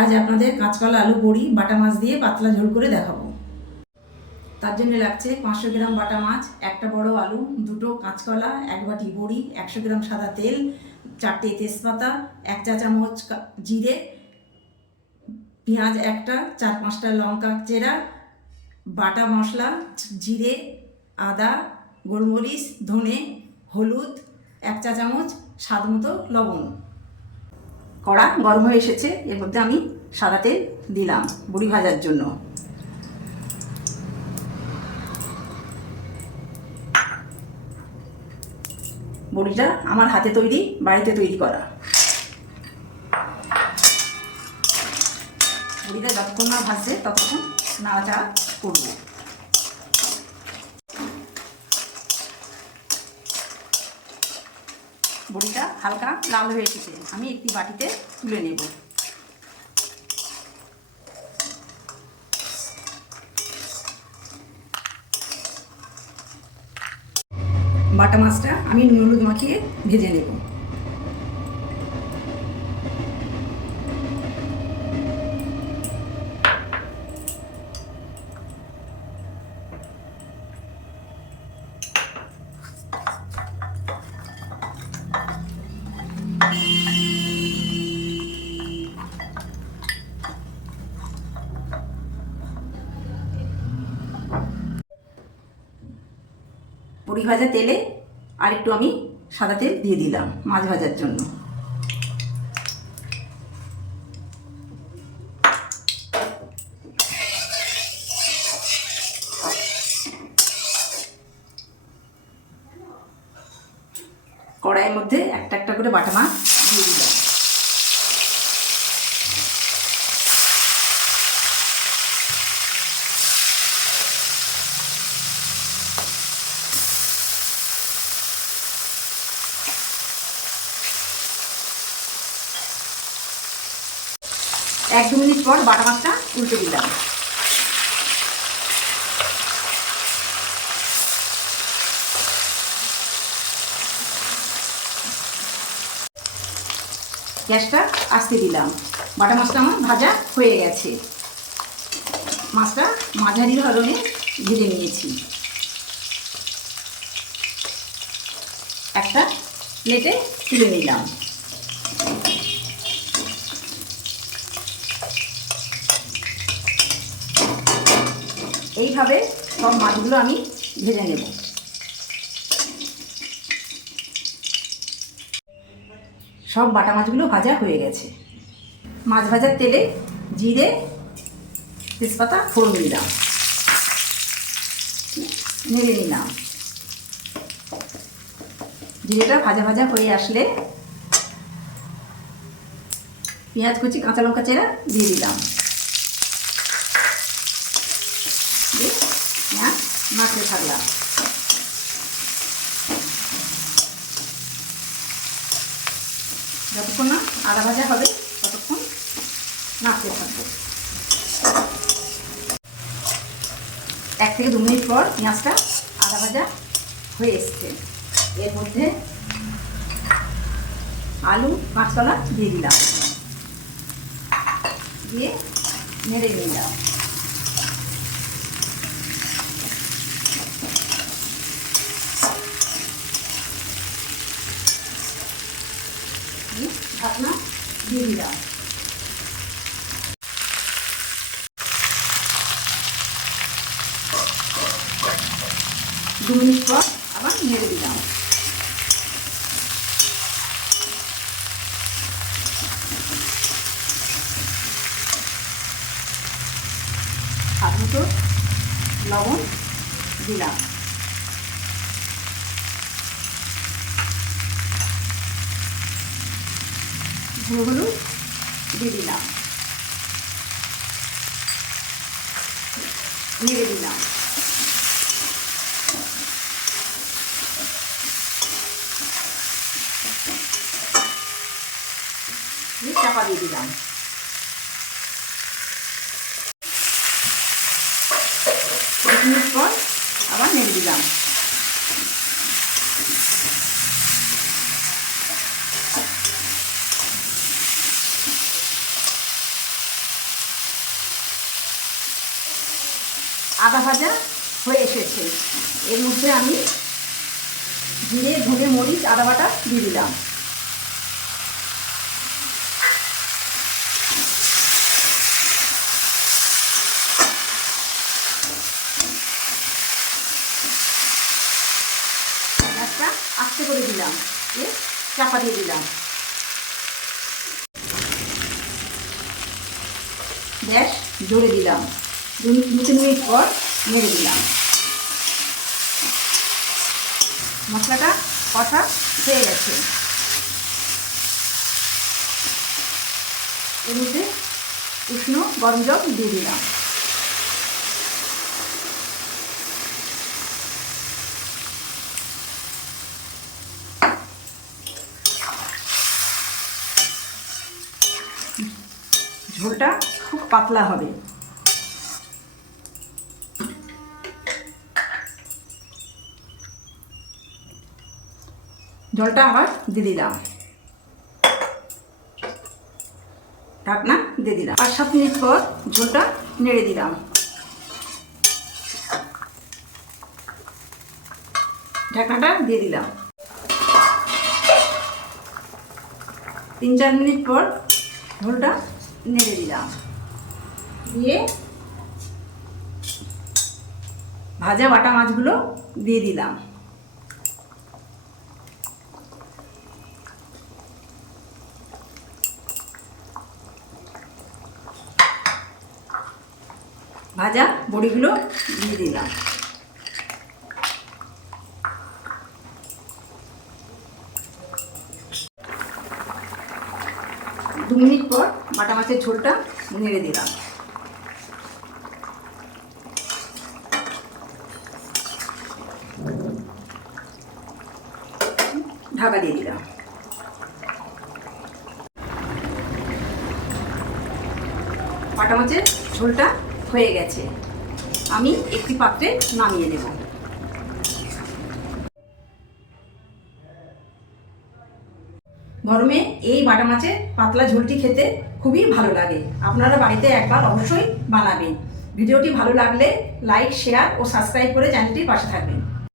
আজ আপনাদের কাঁচকলা আলু বড়ি বাটা মাছ দিয়ে পাতলা ঝোল করে দেখাবো। তার জন্য লাগছে 500 গ্রাম বাটা মাছ, একটা বড় আলু, দুটো কাঁচকলা, এক বাটি বড়ি, 100 গ্রাম সাদা তেল, 4টে তেজপাতা, 1 চা চামচ জিরে, পেঁয়াজ একটা, 4-5টা লঙ্কা চেরা, বাটা মশলা জিরে, আদা, গোলমরিচ, ধনে, হলুদ, 1 চা চামচ, স্বাদ মতো লবণ। কড়া গরম হয়ে এসেছে, এর মধ্যে আমি সাদা তেল দিলাম বড়ি ভাজার জন্য। বড়িটা আমার হাতে তৈরি, বাড়িতে তৈরি করা। বড়িটা যতক্ষণ না ভাজছে ততক্ষণ নাড়াচাড়া করব। বড়িটা হালকা লাল হয়ে এসেছে, আমি একটি বাটিতে তুলে নেব। বাটা মাছটা আমি নুন হলুদ মাখিয়ে ভেজে নেব। বড়ি ভাজা তেলে আর একটু আমি সাদা তেল দিয়ে দিলাম মাছ ভাজার জন্য। কড়াইয়ের মধ্যে একটা একটা করে বাটা মাছ দিয়ে দিলাম। এক দু মিনিট পর বাটা মাছটা উল্টে দিলাম। গ্যাসটা আস্তে দিলাম। বাটা মাছটা আমার ভাজা হয়ে গেছে। মাছটা মাঝারি ধরনের ভেজে নিয়েছি। একটা প্লেটে তুলে নিলাম। এইভাবে সব মাছগুলো আমি ভেজে নেব। সব বাটা মাছগুলো ভাজা হয়ে গেছে। মাছ ভাজার তেলে জিরে তেজপাতা ফোড়ন দিলাম, নেড়ে নিলাম। জিরেটা ভাজা ভাজা হয়ে আসলে পেঁয়াজ কুচি কাঁচা লঙ্কা চেরা দিয়ে দিলাম। দিয়ে পেঁয়াজ নাড়তে থাকলাম। যতক্ষণ না আদা ভাজা হবে ততক্ষণ নাড়তে থাকবো। 1 থেকে 2 মিনিট পর পেঁয়াজটা আদা ভাজা হয়ে এসছে। এর মধ্যে আলু কাঁচকলা দিয়ে দিলাম, দিয়ে নেড়ে নিলাম। ঢাকনা দিয়ে দিলাম। 2 মিনিট পর আবার নেড়ে দিলাম। স্বাদ মতো লবণ দিলাম। গুঁড়ো হলুদ দিয়ে দিলাম, নেড়ে দিলাম। চাপা দিয়ে দিলাম। 1 মিনিট পর আবার নেড়ে দিলাম। আদা ভাজা হয়ে এসেছে। এর মধ্যে আমি জিরে, ধনে, মরিচ, আদা বাটা দিয়ে দিলাম। গ্যাসটা আস্তে করে দিলাম, চাপা দিয়ে দিলাম। গ্যাস জোরে দিলাম, 2-3 মিনিট পর নেড়ে দিলাম। মশলাটা কষা হয়ে গেছে। এর মধ্যে উষ্ণ গরম জল দিয়ে দিলাম। ঝোলটা খুব পাতলা হবে। জলটা আবার দিয়ে দিলাম, ঢাকনা দিয়ে দিলাম। 5-7 মিনিট পর ঝোলটা নেড়ে দিলাম। ঢাকনাটা দিয়ে দিলাম। 3-4 মিনিট পর ঝোলটা নেড়ে দিলাম, দিয়ে ভাজা বাটা মাছগুলো দিয়ে দিলাম। ভাজা বড়িগুলো দিয়ে দিলাম। 2 মিনিট পর বাটা মাছের ঝোলটা নেড়ে দিলাম। ঢাকা দিয়ে দিলাম। বাটা মাছের ঝোলটা হয়ে গেছে। আমি একটি পাত্রে নামিয়ে নেব। গরমে এই বাটা মাছের পাতলা ঝোলটি খেতে খুবই ভালো লাগে। আপনারা বাড়িতে একবার অবশ্যই বানাবেন। ভিডিওটি ভালো লাগলে লাইক, শেয়ার ও সাবস্ক্রাইব করে চ্যানেলটির পাশে থাকবেন।